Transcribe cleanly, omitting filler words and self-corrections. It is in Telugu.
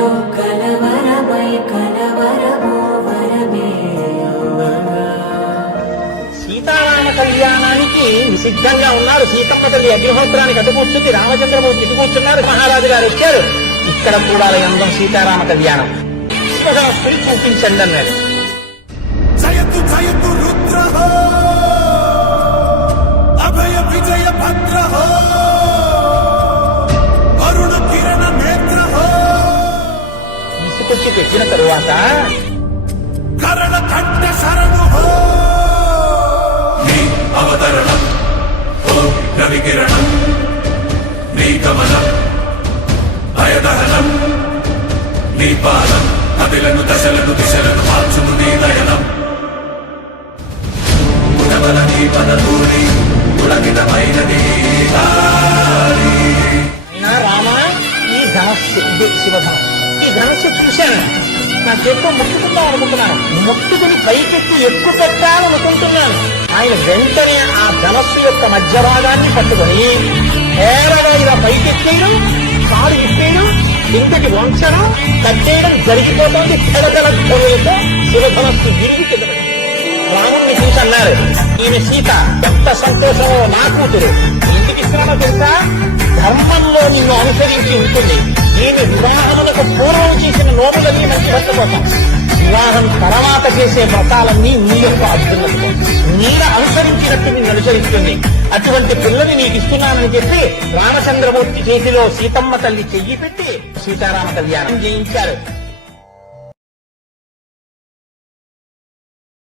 కలలో కలవరమై కలవరమో వరమే అవ్వగా. సీతారామ కళ్యాణానికి సిద్ధంగా ఉన్నారు. సీతమ్మ తల్లి అగ్నిహోత్రానికి అటు కూర్చుంది, రామచంద్రమూర్తి ఇటు కూర్చున్నారు. మహారాజు గారు వచ్చారు. ఇక్కడ కూడా అందం సీతారామ కళ్యాణం. శివశాస్త్రి చూపించండి అన్నారు. జయతు జయతు రుద్ర అభయ విజయ భద్ర అరుణ కిరణ నేత్ర తీసుకొచ్చి పెట్టిన తరువాత కరణ కంఠ శరణు నీ అవతరణం ఓ రవికిరణం నీ గమనం భయదహనం నీ పాదం కదిలను దశలను దిశలను మార్చును నీ నయనం ఉడవల నీ పదతూరి పులకితమైనది రామ ఈ ధనస్సు ఇది శివధనస్సు. ఈ ధనస్సు చూశాను, నా చేతితో ముట్టుకుందాం అనుకుంటున్నాను. ముట్టుకుని పైకెత్తి ఎక్కువ పెట్టాలనుకుంటున్నాను. ఆయన వెంటనే ఆ ధనస్సు యొక్క మధ్య భాగాన్ని పట్టుకొని నేరగా ఇలా పైకెత్తేయడం, కారు ఇప్పేయడం, ఇంతటి వంచడం, కట్టేయడం జరిగిపోతుంది. తెలగల ధ్వనులతో శివధనస్సు గిరికి చెదరడం. రాముణ్ణి చూసి అన్నారు, ఈమె సీత ఎంత సంతోషమో, నా కూతురు. ఇంటికి ఇస్తున్నానో తెలుసా, ధర్మంలో నిన్ను అనుసరించి ఉంటుంది. నేను వివాహములకు పూర్వం చేసిన నోములని మంచి భర్త కోసం, వివాహం తర్వాత చేసే వ్రతాలన్నీ నీ యొక్క అభ్యున్నతి నీడ అనుసరించినట్టు నిన్ను అనుసరిస్తుంది. అటువంటి పిల్లని నీకు ఇస్తున్నానని చెప్పి రామచంద్రమూర్తి చేతిలో సీతమ్మ తల్లి చెయ్యి పెట్టి సీతారామ కళ్యాణం చేయించారు.